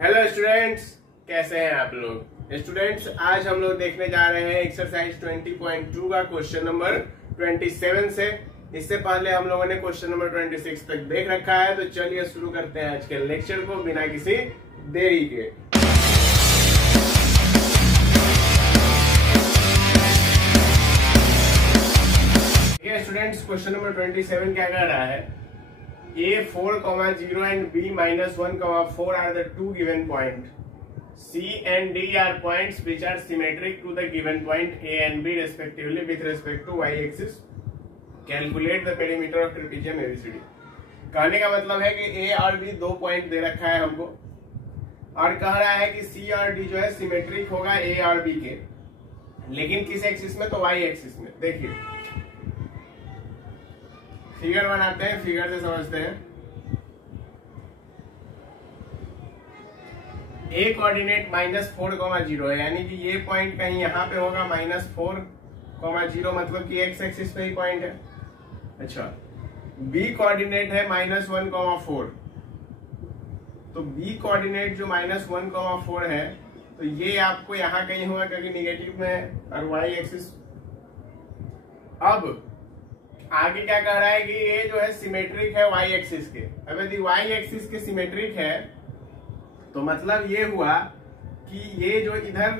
Hello students, कैसे हैं आप लोग। स्टूडेंट्स, आज हम लोग देखने जा रहे हैं एक्सरसाइज 20.2 का क्वेश्चन नंबर 27 से। इससे पहले हम लोगों ने क्वेश्चन नंबर 26 तक देख रखा है। तो चलिए शुरू करते हैं आज के लेक्चर को बिना किसी देरी के। स्टूडेंट्स, क्वेश्चन नंबर 27 क्या कह रहा है, A4, 0 and B -1, 4 are the two given point. C and D are points which are symmetric to the given point A and B respectively with respect to y-axis. Calculate the perimeter of trapezium ABCD. कहने का मतलब है कि A और B दो point दे रखा है हमको और कह रहा है कि C और D जो है सिमेट्रिक होगा A और B के, लेकिन किस एक्सिस में, तो y एक्सिस में। देखिए फिगर बनाते हैं, फिगर से समझते हैं। A कोऑर्डिनेट -4, 0 है, यानी कि ये पॉइंट कहीं यहाँ पे होगा -4, 0, मतलब कि x एक्सिस पे ही पॉइंट है। अच्छा, B कोऑर्डिनेट है -1, 4, तो B कोऑर्डिनेट जो -1, 4 है, तो ये आपको यहाँ कहीं होगा क्योंकि निगेटिव में है, और y एक्सिस। अब आगे क्या कह रहा है कि ये जो है सिमेट्रिक है y एक्सिस के। अब यदि y एक्सिस के सिमेट्रिक है तो मतलब ये हुआ कि ये जो इधर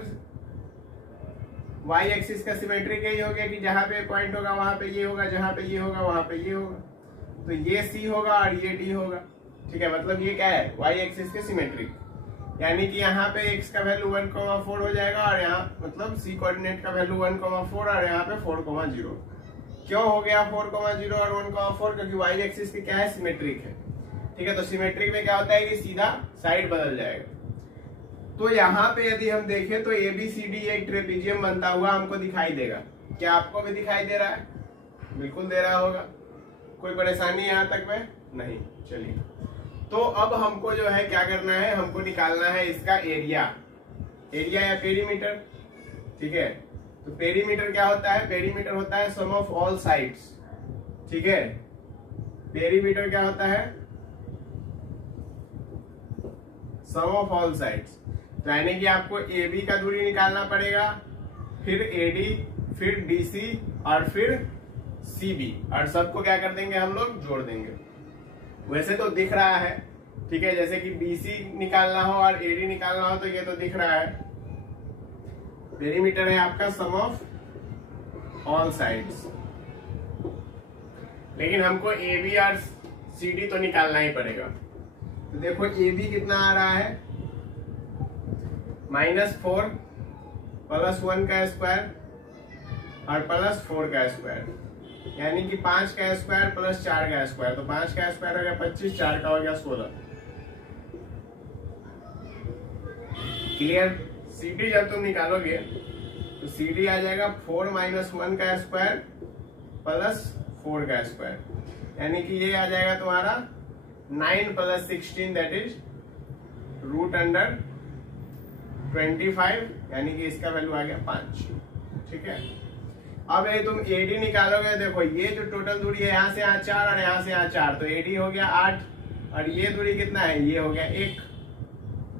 y एक्सिस का सिमेट्रिक यही हो गया कि जहां पे पॉइंट होगा वहां पे ये होगा, जहां पे ये होगा वहां पे ये होगा, तो ये C होगा और ये D होगा। ठीक है, मतलब ये क्या है, y एक्सिस के सिमेट्रिक, यानी कि यहाँ पे x का वैल्यू 1, 4 हो जाएगा और यहाँ मतलब C कोऑर्डिनेट का वैल्यू 1, 4 और यहाँ पे 4, 0। क्यों हो गया 4, 0 और 1, 4? क्योंकि y एक्सिस के क्या है, सिमेट्रिक है। ठीक है, तो सिमेट्रिक में क्या होता है कि सीधा साइड बदल जाएगा। तो यहाँ पे यदि हम देखें तो ABCD एक ट्रेपेजियम बनता हुआ हमको दिखाई देगा। क्या आपको भी दिखाई दे रहा है? बिल्कुल दे रहा होगा। कोई परेशानी यहाँ तक में नहीं। चलिए, तो अब हमको जो है क्या करना है, हमको निकालना है इसका एरिया या पेरीमीटर। ठीक है, तो पेरीमीटर क्या होता है, पेरीमीटर होता है सम ऑफ ऑल साइड्स। ठीक है, पेरीमीटर क्या होता है, सम ऑफ ऑल साइड्स। तो यानी कि आपको AB का दूरी निकालना पड़ेगा, फिर AD, फिर DC और फिर CB, और सबको क्या कर देंगे हम लोग, जोड़ देंगे। वैसे तो दिख रहा है, ठीक है, जैसे कि BC निकालना हो और AD निकालना हो तो ये तो दिख रहा है। पेरीमीटर है आपका सम ऑफ ऑल साइड्स, लेकिन हमको AB और CD तो निकालना ही पड़ेगा। तो देखो AB कितना आ रहा है, -4 + 1 का स्क्वायर और +4 का स्क्वायर, यानी कि 5 का स्क्वायर + 4 का स्क्वायर। तो 5 का स्क्वायर हो गया 25, 4 का हो गया 16। क्लियर। CD जब तुम निकालोगे तो CD आ जाएगा 4 - 1 का स्क्वायर + 4 का स्क्वायर, यानी कि ये आ जाएगा तुम्हारा 9 + 16, दैट इज √25, यानी कि इसका वैल्यू आ गया 5। ठीक है, अब ये तुम AD निकालोगे, देखो ये जो टोटल दूरी है यहाँ से यहाँ 4 और यहाँ से यहाँ 4, तो AD हो गया 8 और ये दूरी कितना है, ये हो गया 1।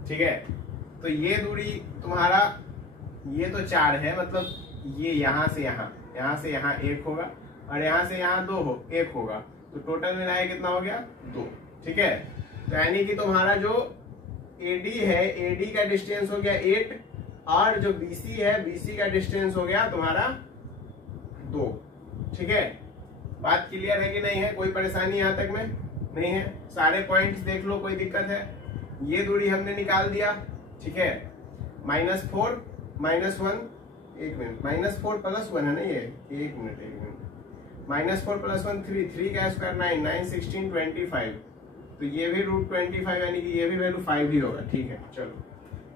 ठीक है, तो ये दूरी तुम्हारा, ये तो 4 है, मतलब ये यहाँ से यहाँ 1 होगा और यहाँ से यहाँ 1 होगा, तो टोटल मिलाया कितना हो गया, 2। ठीक है, तो यानी कि तुम्हारा जो AD है, AD का डिस्टेंस हो गया 8 और जो BC है, BC का डिस्टेंस हो गया तुम्हारा 2। ठीक है, बात क्लियर है कि नहीं है? कोई परेशानी यहाँ तक में नहीं है? सारे पॉइंट्स देख लो, कोई दिक्कत है? ये दूरी हमने निकाल दिया। ठीक है, -4 - 1, एक मिनट, -4 + 1 है ना ये, एक मिनट, -4 + 1 3 का स्क्वायर 9, 9, 16, 25, तो ये भी √25, यानी कि ये भी वैल्यू 5 ही होगा। ठीक है, चलो,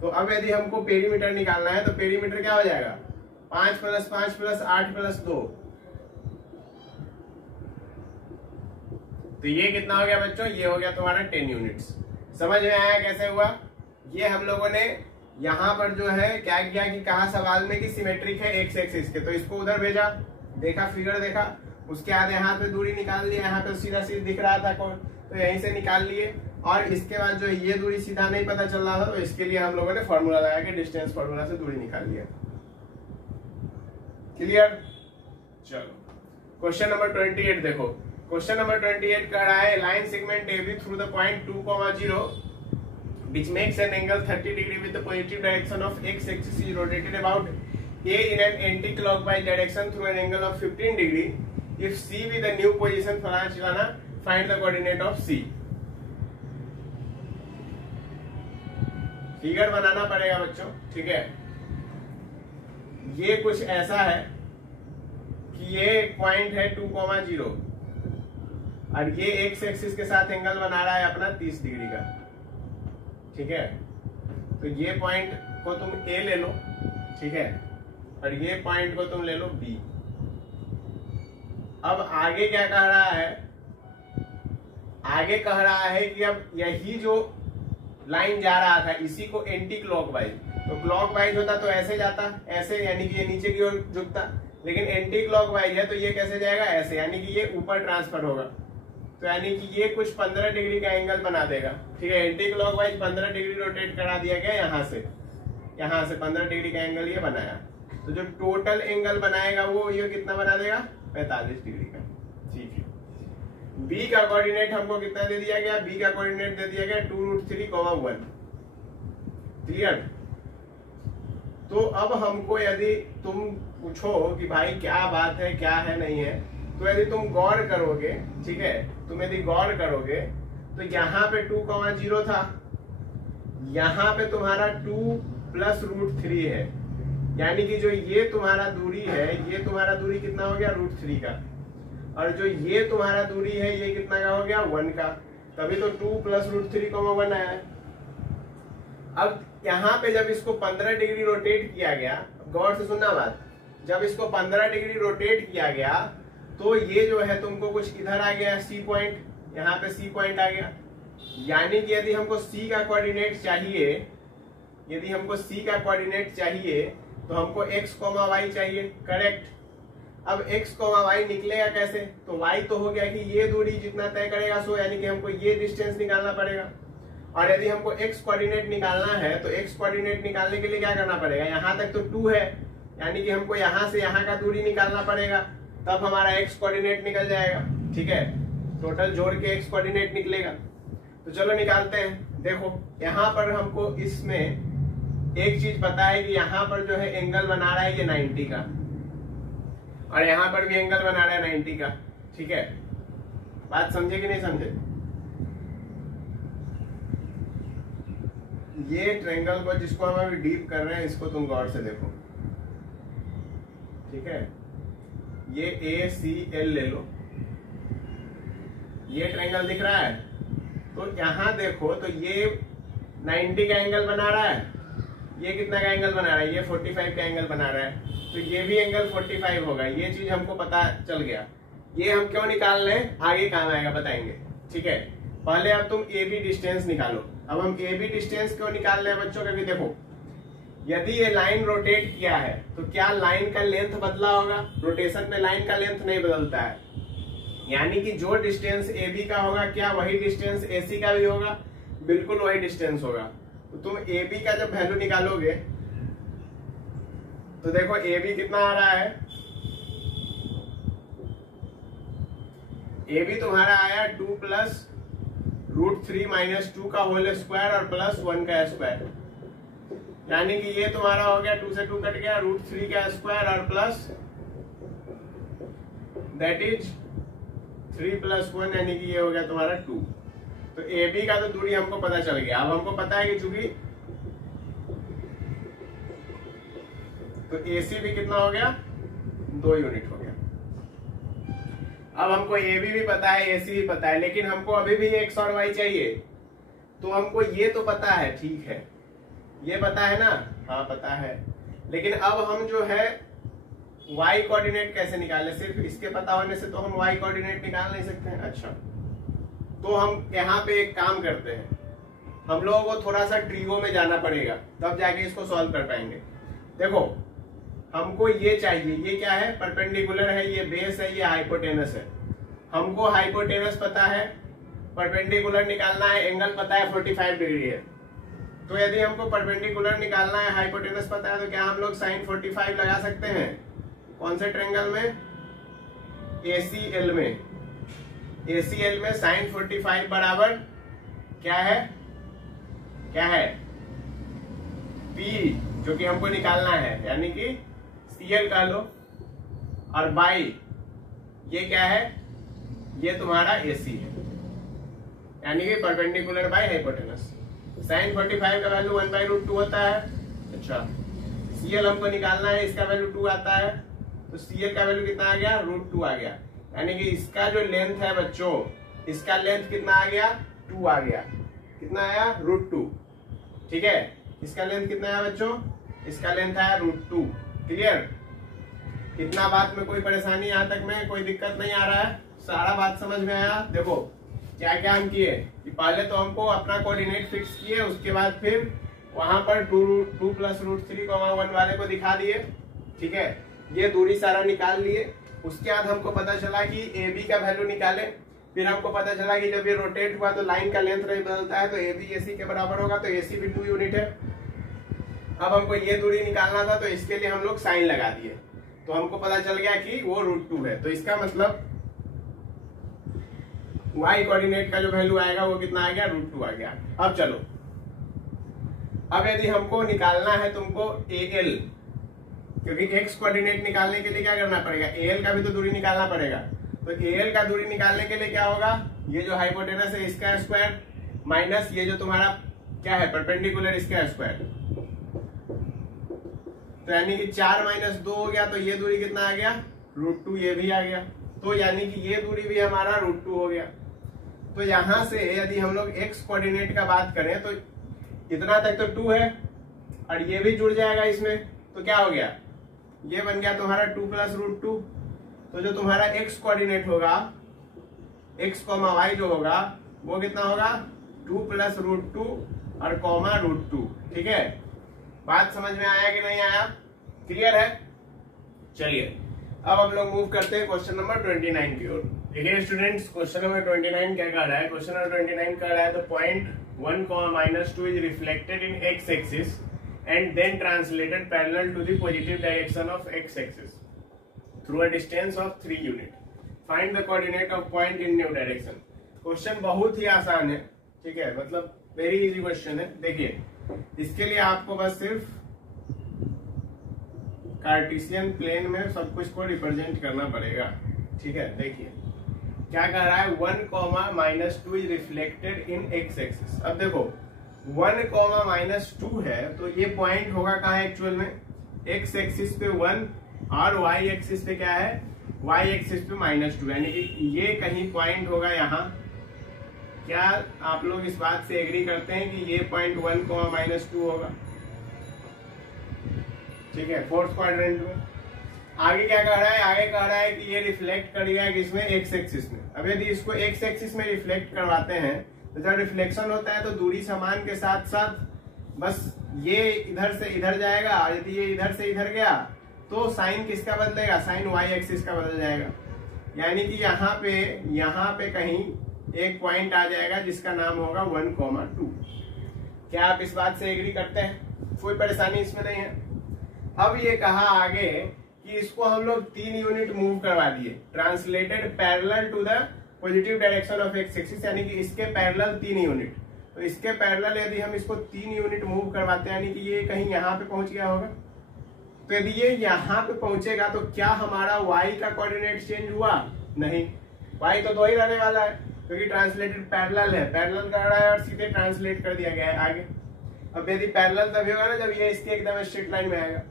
तो अब यदि हमको पेरीमीटर निकालना है तो पेरीमीटर क्या हो जाएगा, 5 + 5 + 8 + 2, तो ये कितना हो गया बच्चों, ये हो गया तुम्हारा 10 यूनिट्स। समझ में आया कैसे हुआ? ये हम लोगों ने यहाँ पर जो है क्या किया कि कहा सवाल में कि सिमेट्रिक है x एक्सिस के, तो इसको उधर भेजा, देखा फिगर देखा, उसके बाद यहाँ पे दूरी निकाल लिया, यहाँ पे सीधा दिख रहा था कौन, तो यहीं से निकाल लिए और इसके बाद जो ये दूरी सीधा नहीं पता चल रहा था, तो इसके लिए हम लोगों ने फॉर्मूला लगा के डिस्टेंस फॉर्मूला से दूरी निकाल लिया। क्लियर? चलो क्वेश्चन नंबर 28 देखो। क्वेश्चन नंबर 28 कह रहा है line segment AB through the point 2,0 which makes an angle 30 degree with the positive direction of x axis is rotated about A in an anti-clockwise direction through an angle of 15 degree. If C be the new position फलाना चिलाना, find the coordinate of C. Figure बनाना पड़ेगा बच्चों, ठीक है। ये कुछ ऐसा है कि ये पॉइंट है 2,0 और ये एक्स एक्सिस के साथ एंगल बना रहा है अपना 30 डिग्री का, ठीक है। तो ये पॉइंट को तुम ए ले लो, ठीक है, और ये पॉइंट को तुम ले लो बी। अब आगे क्या कह रहा है? आगे कह रहा है कि अब यही जो लाइन जा रहा था इसी को एंटी क्लॉकवाइज, तो क्लॉकवाइज होता तो ऐसे जाता, ऐसे, यानी कि ये नीचे की ओर झुकता, लेकिन एंटी क्लॉकवाइज है तो ये कैसे जाएगा? ऐसे, यानी कि ये ऊपर ट्रांसफर होगा। तो यानी कि ये कुछ 15 डिग्री का एंगल बना देगा, ठीक है। एंटी क्लॉकवाइज 15 डिग्री रोटेट करा दिया गया यहाँ से 15 डिग्री का एंगल ये बनाया। तो जो टोटल एंगल बनाएगा वो ये कितना बना देगा? 45 डिग्री का, ठीक है। बी का कोऑर्डिनेट हमको कितना दे दिया गया? बी का कोऑर्डिनेट दे दिया गया 2√3,1। क्लियर? तो अब हमको यदि तुम पूछो कि भाई क्या बात है, क्या है, नहीं है, तो यदि तुम गौर करोगे, ठीक है, तुम यदि गौर करोगे तो यहाँ पे 2,0 था, यहाँ पे तुम्हारा 2 + √3 है, यानी कि जो ये तुम्हारा दूरी है, ये तुम्हारा दूरी कितना हो गया? √3 का, और जो ये तुम्हारा दूरी है ये कितना का हो गया? 1 का। तभी तो 2 + √3,1 आया है। अब यहाँ पे जब इसको 15 डिग्री रोटेट किया गया, गौर से सुनना बात, जब इसको 15 डिग्री रोटेट किया गया तो ये जो है तुमको कुछ इधर आ गया सी पॉइंट, यहाँ पे सी पॉइंट आ गया। यानी कि यदि हमको सी का कोऑर्डिनेट चाहिए, यदि हमको सी का कोऑर्डिनेट चाहिए तो हमको x, y चाहिए, करेक्ट। अब x, y निकलेगा कैसे? तो y तो हो गया कि ये दूरी जितना तय करेगा सो, यानी कि हमको ये डिस्टेंस निकालना पड़ेगा। और यदि हमको x कोऑर्डिनेट निकालना है तो x कोऑर्डिनेट निकालने के लिए क्या करना पड़ेगा? यहाँ तक तो 2 है, यानी कि हमको यहाँ से यहाँ का दूरी निकालना पड़ेगा, तब हमारा x कोऑर्डिनेट निकल जाएगा, ठीक है। टोटल जोड़ के x कोऑर्डिनेट निकलेगा। तो चलो निकालते हैं। देखो यहाँ पर हमको इसमें एक चीज पता है कि यहाँ पर जो है एंगल बना रहा है ये 90 का, और यहाँ पर भी एंगल बना रहा है 90 का, ठीक है। बात समझे कि नहीं समझे? ये ट्रायंगल को जिसको हम अभी डीप कर रहे हैं इसको तुम गौर से देखो, ठीक है। ये ACL ले लो, ये ट्रायंगल दिख रहा है, तो यहाँ देखो तो ये 90 का एंगल बना रहा है, ये कितना का एंगल बना रहा है? ये 45 का एंगल बना रहा है, तो ये भी एंगल 45 होगा। ये चीज हमको पता चल गया। ये हम क्यों निकाल रहे हैं आगे काम आएगा, बताएंगे, ठीक है। पहले अब तुम AB डिस्टेंस निकालो। अब हम AB डिस्टेंस क्यों निकाल रहे हैं बच्चों? क्योंकि देखो यदि ये लाइन रोटेट किया है तो क्या लाइन का लेंथ बदला होगा? रोटेशन में लाइन का लेंथ नहीं बदलता है, यानी कि जो डिस्टेंस AB का होगा क्या वही डिस्टेंस AC का भी होगा? बिल्कुल वही डिस्टेंस होगा। तो तुम AB का जब वैल्यू निकालोगे तो देखो AB कितना आ रहा है? AB तुम्हारा आया 2 + √3 - 2 का होल स्क्वायर और +1 का स्क्वायर, यानी कि ये तुम्हारा हो गया 2 से 2 कट गया, √3 का स्क्वायर और प्लस दैट इज 3 + 1, यानी कि ये हो गया तुम्हारा 2। तो AB का तो दूरी हमको पता चल गया। अब हमको पता है कि चूंकि तो AC भी कितना हो गया? 2 यूनिट हो गया। अब हमको AB भी पता है, AC भी पता है, लेकिन हमको अभी भी x और y चाहिए। तो हमको ये तो पता है, ठीक है, ये पता है ना? हाँ पता है, लेकिन अब हम जो है y कोऑर्डिनेट कैसे निकालें? सिर्फ इसके पता होने से तो हम y कोऑर्डिनेट निकाल नहीं सकते हैं। अच्छा, तो हम यहाँ पे एक काम करते हैं, हम लोगों को थोड़ा सा ट्रीगो में जाना पड़ेगा, तब जाके इसको सॉल्व कर पाएंगे। देखो हमको ये चाहिए, ये क्या है? परपेंडिकुलर है, ये बेस है, ये हाइपोटेनस है। हमको हाइपोटेनस पता है, परपेंडिकुलर निकालना है, एंगल पता है 45 डिग्री है। तो यदि हमको परपेंडिकुलर निकालना है, हाइपोटेनस पता है, तो क्या हम लोग साइन 45 लगा सकते हैं? कौन से ट्रायंगल में? ACL में। ACL में साइन 45 बराबर क्या है? क्या है? P, जो कि हमको निकालना है, यानी कि CL कह लो, और बाई ये क्या है? ये तुम्हारा AC है, यानी कि परपेंडिकुलर बाय हाइपोटेनस। साइन 45 का वैल्यू 1/√2 होता है। अच्छा, CL हमको निकालना है, इसका वैल्यू 2 आता है, तो CL का वैल्यू कितना आ गया? √2 आ गया। यानी कि इसका जो लेंथ है बच्चों, इसका लेंथ कितना आ गया? 2 आ गया। कितना आया? √2। ठीक है, इसका लेंथ कितना है बच्चों? इसका लेंथ है √2। क्लियर? इतना बात में कोई परेशानी यहाँ तक में कोई दिक्कत नहीं आ रहा है? सारा बात समझ में आया? देखो क्या क्या हम किए कि पहले तो हमको अपना कोऑर्डिनेट फिक्स किए, उसके बाद फिर वहां पर 2 + √3, 1 वाले को दिखा दिए। ठीक है, ये दूरी सारा निकाल लिए। उसके बाद हमको पता चला कि AB का वैल्यू निकाले। फिर हमको पता चला कि जब ये रोटेट हुआ तो लाइन का लेंथ नहीं बदलता है, तो AB AC के बराबर होगा, तो AC भी 2 यूनिट है। अब हमको ये दूरी निकालना था, तो इसके लिए हम लोग साइन लगा दिए, तो हमको पता चल गया कि वो √2 है। तो इसका मतलब y कोऑर्डिनेट का जो वैल्यू आएगा वो कितना आ गया? √2 आ गया। अब चलो, अब यदि हमको निकालना है तुमको AL, क्योंकि x कोऑर्डिनेट निकालने के लिए क्या करना पड़ेगा? AL का भी तो दूरी निकालना पड़ेगा। तो AL का दूरी निकालने के लिए क्या होगा? ये जो हाइपोटेनस है इसका स्क्वायर माइनस ये जो तुम्हारा क्या है? परपेंडिकुलर, इसका स्क्वायर। तो यानी कि 4 - 2 हो गया, तो ये दूरी कितना आ गया? √2। ये भी आ गया, तो यानी कि ये दूरी भी हमारा √2 हो गया। तो यहां से यदि हम लोग x कोऑर्डिनेट का बात करें तो इतना तक तो 2 है, और ये भी जुड़ जाएगा इसमें, तो क्या हो गया? ये बन गया तुम्हारा 2 + √2। तो जो तुम्हारा x कोऑर्डिनेट होगा, x, y जो होगा वो कितना होगा? 2 + √2 और √2। ठीक है, बात समझ में आया कि नहीं आया? क्लियर है? चलिए अब हम लोग मूव करते हैं क्वेश्चन नंबर 29 की ओर। देखिए स्टूडेंट्स, क्वेश्चन नंबर 29 क्या कह रहा है? क्वेश्चन नंबर 29 कह रहा है, the point 1, -2 is reflected in x axis and then translated parallel to the positive direction of x axis through a distance of 3 unit. Find the coordinate of point in new direction. Question बहुत ही आसान है, ठीक है, मतलब very easy question है। देखिए इसके लिए आपको बस सिर्फ कार्टेशियन प्लेन में सब कुछ को रिप्रेजेंट करना पड़ेगा। ठीक है, देखिए क्या कह रहा है? 1, -2 is reflected in x axis. अब देखो 1, -2 है, तो ये पॉइंट होगा कहाँ एक्चुअल में? x एक्सिस पे 1 और y एक्सिस पे क्या है? y एक्सिस पे -2, यानी कि ये कहीं पॉइंट होगा यहाँ। क्या आप लोग इस बात से एग्री करते हैं कि ये पॉइंट 1, -2 होगा? ठीक है, 4th क्वाड्रेंट में। आगे क्या कह रहा है? आगे कह रहा है कि ये रिफ्लेक्ट कर दिया किसमें? x एक्सिस में। अब यदि इसको x एक्सिस में रिफ्लेक्ट करवाते हैं, तो जब रिफ्लेक्शन होता है तो दूरी समान के साथ साथ बस ये इधर से इधर जाएगा, और यदि ये इधर से इधर गया तो साइन किसका बदलेगा? साइन y एक्सिस का बदल जाएगा। यानी कि यहाँ पे कहीं एक पॉइंट आ जाएगा जिसका नाम होगा 1, 2। क्या आप इस बात से एग्री करते हैं? कोई परेशानी इसमें नहीं है। अब ये कहा आगे कि इसको हम लोग 3 यूनिट मूव करवा दिए, translated parallel to the positive direction of x axis, यानी कि इसके पैरेलल 3 यूनिट। तो इसके पैरेलल यदि हम इसको 3 यूनिट मूव करवाते हैं, यानी कि ये कहीं यहाँ पे पहुंच गया होगा। तो यदि ये यहाँ पे पहुंचेगा तो क्या हमारा y का कोऑर्डिनेट चेंज हुआ? नहीं, y तो 2 ही रहने वाला है, क्योंकि ट्रांसलेटेड पैरेलल है, पैरेलल कर रहा है और सीधे ट्रांसलेट कर दिया गया है आगे। अब यदि पैरेलल तभी होगा ना जब ये इसके एकदम स्ट्रेट लाइन में आएगा।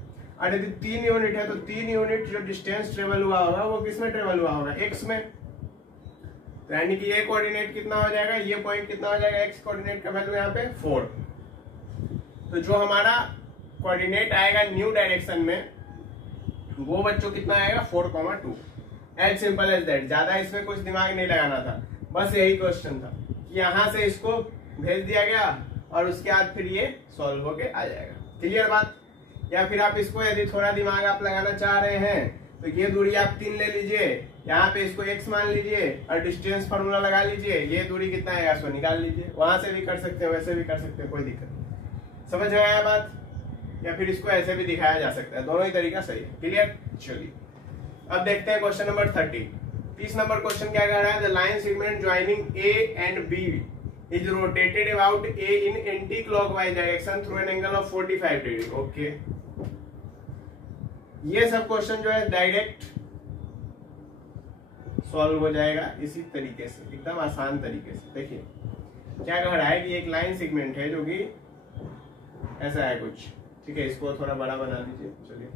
और यदि 3 यूनिट है तो 3 यूनिट जो डिस्टेंस ट्रेवल हुआ होगा वो किस में ट्रेवल हुआ होगा? x में। तो यानी कि ये कोऑर्डिनेट कितना हो जाएगा? ये पॉइंट कितना हो जाएगा? x कोऑर्डिनेट का वैल्यू यहाँ पे 4। तो जो हमारा कोऑर्डिनेट आएगा न्यू डायरेक्शन में वो बच्चों कितना आएगा? 4, 2। As simple as that. ज्यादा इसमें कुछ दिमाग नहीं लगाना था, बस यही क्वेश्चन था कि यहाँ से इसको भेज दिया गया और उसके बाद फिर ये सॉल्व होके आ जाएगा। क्लियर बात? या फिर आप इसको यदि थोड़ा दिमाग आप लगाना चाह रहे हैं तो ये दूरी आप 3 ले लीजिए, यहाँ पे इसको x मान लीजिए और डिस्टेंस फॉर्मूला लगा लीजिए, ये दूरी कितना आएगा सो निकाल लीजिए। वहां से भी कर सकते हैं, वैसे भी कर सकते हैं, कोई दिक्कत नहीं। समझ में आया बात? या फिर इसको ऐसे भी दिखाया जा सकता है, दोनों ही तरीका सही है। क्लियर? चलिए अब देखते हैं क्वेश्चन नंबर 30। 30 नंबर क्वेश्चन क्या कह रहा है? The line segment joining A and B is rotated about A in anti clockwise direction through an angle of 45 degree. Okay, ये सब क्वेश्चन जो है डायरेक्ट सॉल्व हो जाएगा इसी तरीके से, एकदम आसान तरीके से। देखिए क्या कह रहा है कि एक लाइन सेगमेंट है जो कि ऐसा है कुछ, ठीक है, इसको थोड़ा बड़ा बना दीजिए। चलिए,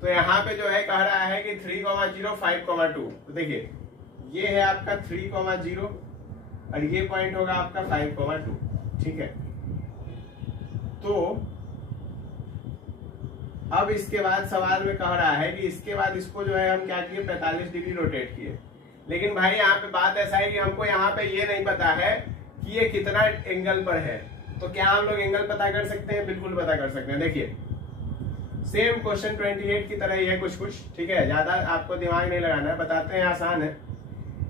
तो यहाँ पे जो है कह रहा है कि 3,0 5,2। तो देखिए ये है आपका 3,0 और ये पॉइंट होगा आपका 5,2, ठीक है। तो अब इसके बाद सवाल में कह रहा है कि इसके बाद इसको जो है हम क्या किए, 45 डिग्री रोटेट किए। लेकिन भाई यहाँ पे बात ऐसा है कि हमको यहाँ पे ये नहीं पता है कि ये कितना एंगल पर है। तो क्या हम लोग एंगल पता कर सकते हैं? बिल्कुल पता कर सकते हैं। देखिए सेम क्वेश्चन 28 की तरह ही है कुछ, ठीक है, ज्यादा आपको दिमाग नहीं लगाना है, बताते हैं, आसान है।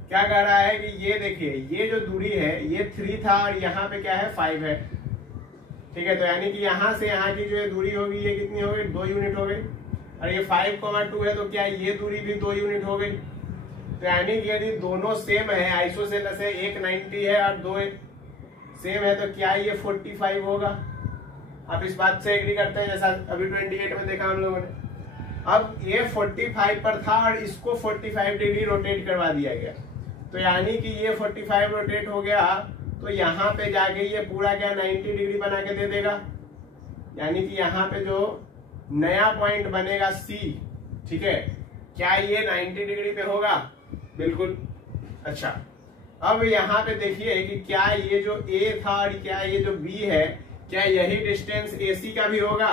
क्या कह रहा है कि ये देखिए ये जो दूरी है ये 3 था और यहाँ पे क्या है 5 है, ठीक है। तो यानी कि यहाँ से यहाँ की जो दूरी होगी ये कितनी हो गई? 2 यूनिट हो गई। और ये 5,2 है तो क्या ये दूरी भी 2 यूनिट हो गई। तो यानी कि यदि दोनों सेम है, आइसोसेलेस है, एक 90 है और 2 सेम है, तो क्या ये 45 होगा? आप इस बात से एग्री करते हैं? जैसा अभी 28 में देखा हम लोगों ने। अब ये 45 पर था और इसको 45 डिग्री रोटेट करवा दिया गया, तो यानी कि ये 45 रोटेट हो गया, तो यहाँ पे जाके ये पूरा क्या 90 डिग्री बना के दे देगा। यानी कि यहाँ पे जो नया पॉइंट बनेगा C, ठीक है, क्या ये 90 डिग्री पे होगा? बिल्कुल। अच्छा, अब यहाँ पे देखिए कि क्या ये जो A था और क्या ये जो B है, क्या यही डिस्टेंस AC का भी होगा?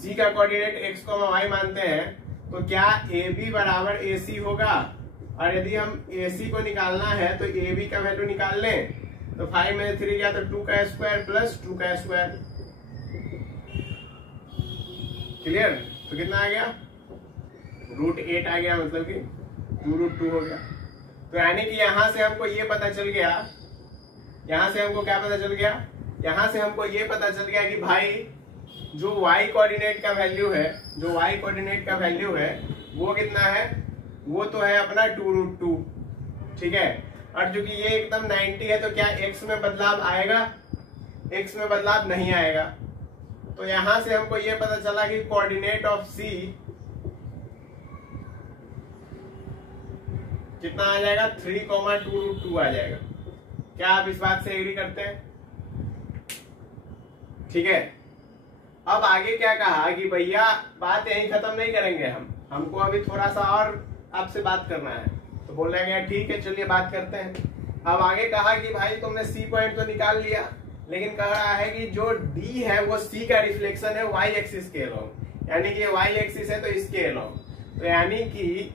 C का कोऑर्डिनेट x, y मानते हैं, तो क्या AB बराबर AC होगा? और यदि हम AC को निकालना है तो AB का वैल्यू निकाल लें, तो 5 में 3 गया तो 2 का स्क्वायर प्लस 2 का स्क्वायर। क्लियर? तो कितना आ गया? √8 आ गया, मतलब कि 2√2 हो गया। तो यानी कि यहां से हमको ये पता चल गया, यहां से हमको क्या पता चल गया? यहां से हमको ये पता चल गया कि भाई जो y कोऑर्डिनेट का वैल्यू है, जो y कोऑर्डिनेट का वैल्यू है वो कितना है? वो तो है अपना 2√2, ठीक है। और जो कि ये एकदम 90 है, तो क्या x में बदलाव आएगा? x में बदलाव नहीं आएगा। तो यहां से हमको ये पता चला कि कोऑर्डिनेट ऑफ C कितना आ जाएगा? 3,2√2 आ जाएगा। क्या आप इस बात से एग्री करते हैं? ठीक है। अब आगे क्या कहा कि भैया बात यहीं खत्म नहीं करेंगे, हमको अभी थोड़ा सा और आपसे बात करना है। तो बोला गया ठीक है चलिए बात करते हैं। अब आगे कहा कि भाई तुमने C पॉइंट तो निकाल लिया, लेकिन कह रहा है कि जो D है वो C का रिफ्लेक्शन है y एक्सिस के अलोंग, यानी कि y एक्सिस है तो इसके अलोंग। तो यानी कि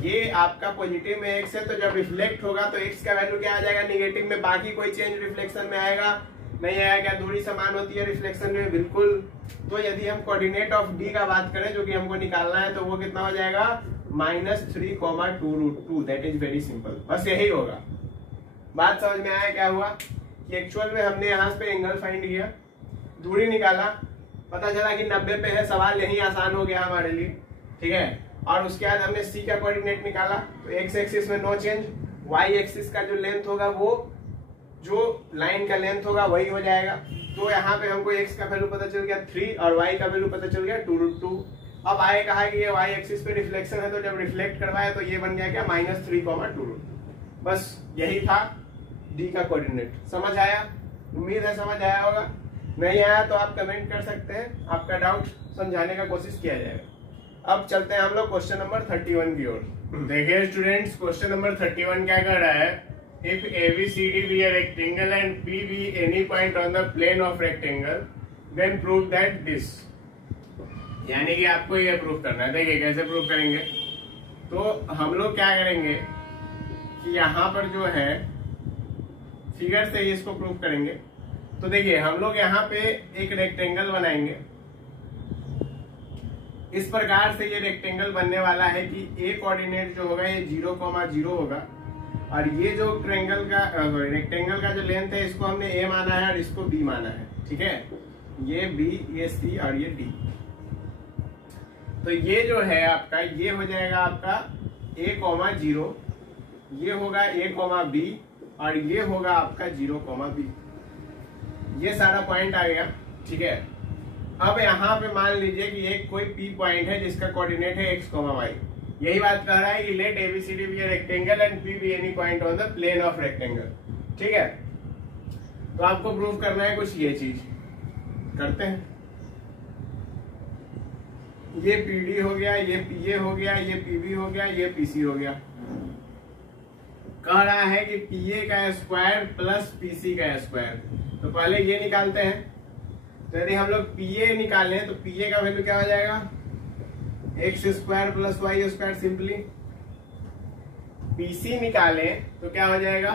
ये आपका पॉजिटिव में x है, तो जब रिफ्लेक्ट होगा तो x का वैल्यू क्या आ जाएगा? निगेटिव में। बाकी कोई चेंज रिफ्लेक्शन में आएगा नहीं आएगा? दूरी समान होती है रिफ्लेक्शन में, बिल्कुल। तो यदि हम कोऑर्डिनेट ऑफ D का बात करें जो कि हमको निकालना है, तो वो कितना हो जाएगा? -3,2√2। दैट इज वेरी सिंपल, बस यही होगा। बात समझ में आया क्या हुआ? कि एक्चुअल में हमने यहाँ पे एंगल फाइंड किया, दूरी निकाला, पता चला कि 90 पे है, सवाल यही आसान हो गया हमारे लिए, ठीक है। और उसके बाद हमने C का कोऑर्डिनेट निकाला, तो x एक्सिस में नो चेंज, y एक्सिस का जो लेंथ होगा वो जो लाइन का लेंथ होगा वही हो जाएगा। तो यहाँ पे हमको x का वैल्यू पता चल गया 3 और y का वैल्यू पता चल गया 2√2। अब आगे कहा कि ये y एक्सिस पे रिफ्लेक्शन है, तो जब रिफ्लेक्ट करवाया तो ये बन गया क्या? -3,2। बस यही था D का कोऑर्डिनेट। समझ आया? उम्मीद है समझ आया होगा। नहीं आया तो आप कमेंट कर सकते हैं, आपका डाउट समझाने का कोशिश किया जाएगा। अब चलते हैं हम लोग क्वेश्चन नंबर 31 की ओर। देखिए स्टूडेंट्स, क्वेश्चन नंबर 31 क्या कर रहा है? If ABCD be a rectangle and P be any point on the plane of rectangle, then prove that this। यानी कि आपको ये प्रूफ करना है। देखिए कैसे प्रूफ करेंगे, तो हम लोग क्या करेंगे कि यहाँ पर जो है फिगर से ही इसको प्रूफ करेंगे। तो देखिए हम लोग यहाँ पे एक रेक्टेंगल बनाएंगे, इस प्रकार से ये रेक्टेंगल बनने वाला है कि ए कोऑर्डिनेट जो होगा ये 0,0 होगा, और ये जो रेक्टेंगल का जो लेंथ है इसको हमने ए माना है और इसको बी माना है। ठीक है, ये बी, ये सी और ये डी। तो ये जो है आपका, ये हो जाएगा आपका a,0, ये होगा a,b और ये होगा आपका 0,b। ये सारा पॉइंट आ गया। ठीक है, अब यहाँ पे मान लीजिए कि एक कोई P पॉइंट है जिसका कोऑर्डिनेट है x, y। यही बात कह रहा है कि let ABCD be a rectangle and P be any point on the plane of rectangle. ठीक है, तो आपको प्रूव करना है कुछ ये चीज, करते हैं। ये PD हो गया, ये PA हो गया, ये PB हो गया, ये PC हो गया। कह रहा है कि PA का स्क्वायर प्लस PC का स्क्वायर। तो पहले ये निकालते हैं। तो यदि हम लोग PA निकालें तो PA का वैल्यू क्या हो जाएगा, x square plus Y square simply. PC निकालें तो क्या हो जाएगा,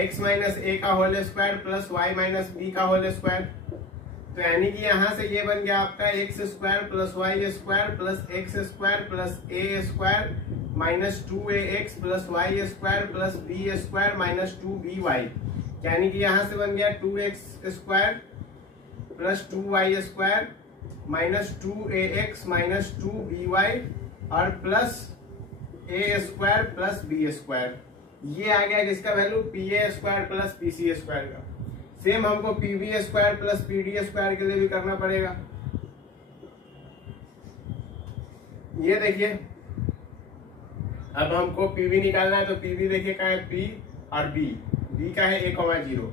x माइनस ए का whole square plus Y minus B का होल स्क्वायर। तो यानी कि यहां से ये बन गया आपका X square plus Y square plus X square plus A square minus 2ax plus Y square plus B square minus 2by। यानी कि यहां से बन गया 2x square plus 2y square minus 2ax minus 2by और plus A square plus B square. ये आ गया किसका value, PA square plus PC square का। सेम हमको PB square plus PD square के लिए भी करना पड़ेगा। ये देखिए, अब हमको PB निकालना है तो PB देखिए क्या है, P और B का है a,0,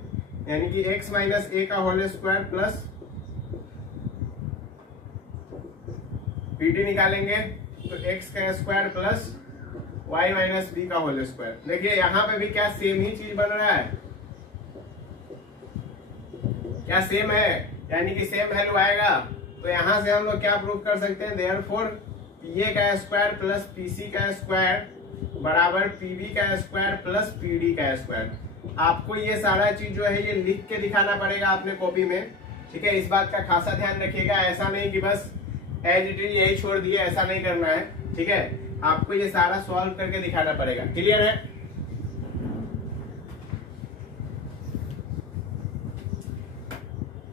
यानी कि x माइनस ए का होल स्क्वायर प्लस PD निकालेंगे तो x का square plus y minus B का होल स्क्वायर। देखिए यहाँ पे भी क्या सेम ही चीज बन रहा है, क्या सेम है, यानी कि सेम वैल्यू आएगा। तो यहाँ से हम लोग क्या प्रूव कर सकते हैं, देयरफॉर PA का स्क्वायर प्लस PC का स्क्वायर बराबर PB का स्क्वायर प्लस PD का स्क्वायर। आपको ये सारा चीज जो है ये लिख के दिखाना पड़ेगा अपने कॉपी में। ठीक है, इस बात का खासा ध्यान रखिएगा, ऐसा नहीं कि बस एज इट इज यही छोड़ दिए, ऐसा नहीं करना है। ठीक है, आपको ये सारा सॉल्व करके दिखाना पड़ेगा। क्लियर है?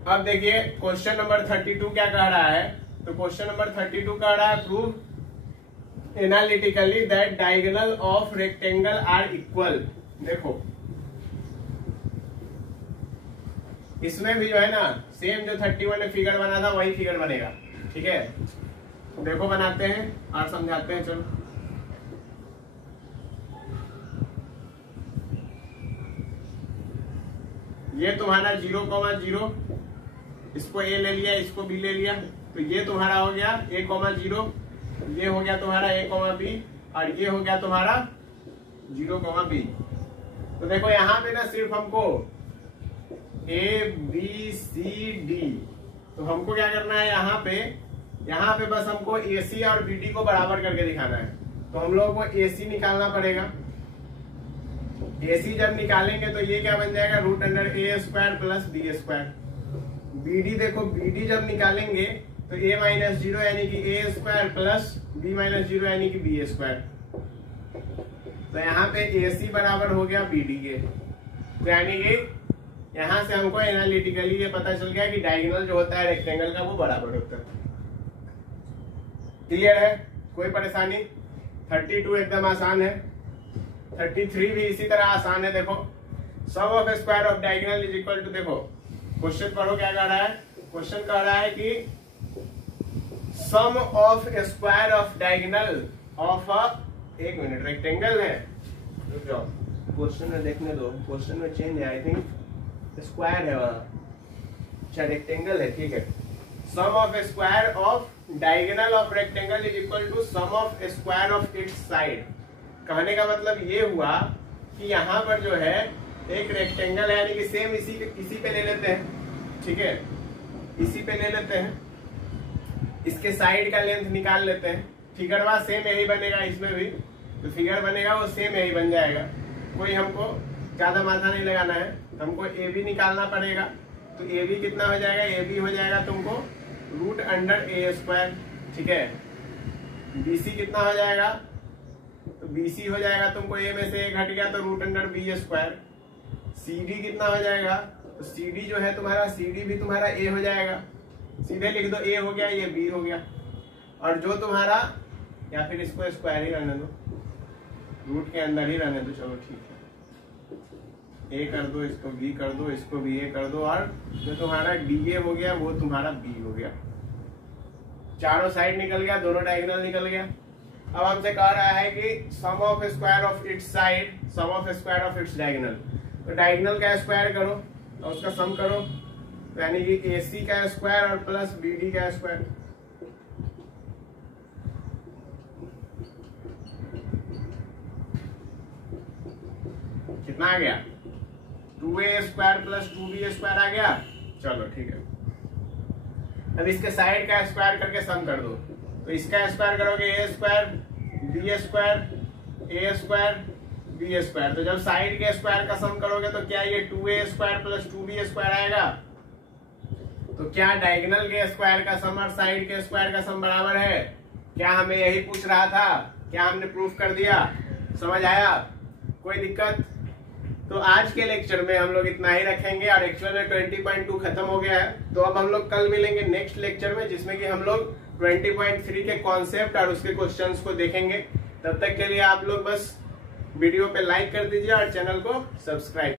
अब देखिए क्वेश्चन नंबर 32 क्या कह रहा है। तो क्वेश्चन नंबर 32 कह रहा है prove analytically that diagonal of rectangle are equal. देखो इसमें भी जो है ना सेम जो 31 में फिगर बना था वही फिगर बनेगा। ठीक है, देखो बनाते हैं और समझाते हैं। चलो ये तुम्हारा 0,0, इसको A ले लिया, इसको B ले लिया, तो ये तुम्हारा हो गया a,0, ये हो गया तुम्हारा a,b और ये हो गया तुम्हारा 0,b। तो देखो यहाँ पे ना सिर्फ हमको ABCD, तो हमको क्या करना है यहाँ पे बस हमको AC और BD को बराबर करके दिखाना है। तो हम लोगों को AC निकालना पड़ेगा। AC जब निकालेंगे तो ये क्या बन जाएगा, √a square plus B square. BD देखो, BD जब निकालेंगे तो a माइनस 0 यानी कि a square plus b minus 0 यानी कि b स्क्वायर। तो यहाँ पे AC बराबर हो गया BD के। तो यानी कि यहाँ से हमको एनालिटिकली ये पता चल गया कि डायगोनल जो होता है रेक्टेंगल का वो बराबर होता है। क्लियर है? कोई परेशानी? 32 एकदम आसान है, 33 भी इसी तरह आसान है। देखो sum of square of diagonal is equal to, देखो क्वेश्चन पढ़ो क्या कह रहा है। क्वेश्चन कह रहा है कि sum of square of diagonal of एक मिनट रेक्टेंगल है, रुक जाओ क्वेश्चन में देखने दो, क्वेश्चन में चेंज है, आई थिंक स्क्वायर है वहां, अच्छा रेक्टेंगल है, ठीक है। Sum of square of diagonal of rectangle is equal to sum of square of its side. कहने का मतलब ये हुआ कि यहाँ पर जो है एक रेक्टेंगल है, यानी कि सेम इसी पे ले लेते हैं। ठीक है, इसी पे ले लेते हैं, इसके साइड का लेंथ निकाल लेते हैं। फिगर वा सेम यही बनेगा, इसमें भी तो फिगर बनेगा वो सेम यही बन जाएगा। कोई हमको ज्यादा माथा नहीं लगाना है, हमको ए बी निकालना पड़ेगा। तो ए बी कितना हो जाएगा, ए बी हो जाएगा तुमको √a स्क्वायर। ठीक है। BC कितना हो जाएगा, तो BC हो जाएगा तुमको a में से a घट गया तो √b²। CD कितना हो जाएगा, तो CD जो है तुम्हारा, CD भी तुम्हारा a हो जाएगा, सीधे लिख दो a हो गया, ये b हो गया। और जो तुम्हारा, या फिर इसको स्क्वायर ही रहने दो, रूट के अंदर ही रहने दो, चलो ठीक है, a कर दो, इसको b कर दो, इसको भी a कर दो, और जो तुम्हारा dA हो गया वो तुम्हारा b हो गया। चारों साइड निकल गया, दोनों डायगोनल निकल गया। अब हमसे कह रहा है कि sum of square of its side, sum of square of its diagonal. तो डायगोनल का स्क्वायर करो और उसका सम करो, तो यानी कि AC का स्क्वायर और प्लस BD का स्क्वायर। कितना आ गया, 2A² प्लस 2B² आ गया। चलो ठीक है, अब इसके साइड का स्क्वायर करके सम कर दो, तो इसका स्क्वायर करोगे A² B² A² तो जब साइड के स्क्वायर का सम करोगे तो क्या ये 2A² प्लस 2B² आएगा। तो क्या डायगोनल के स्क्वायर का सम और साइड के स्क्वायर का सम बराबर है? क्या हमें यही पूछ रहा था? क्या हमने प्रूफ कर दिया? समझ आया? कोई दिक्कत? तो आज के लेक्चर में हम लोग इतना ही रखेंगे, और एक्चुअल में 20.2 खत्म हो गया है। तो अब हम लोग कल मिलेंगे नेक्स्ट लेक्चर में, जिसमें कि हम लोग 20.3 के कॉन्सेप्ट और उसके क्वेश्चंस को देखेंगे। तब तक के लिए आप लोग बस वीडियो पे लाइक कर दीजिए और चैनल को सब्सक्राइब।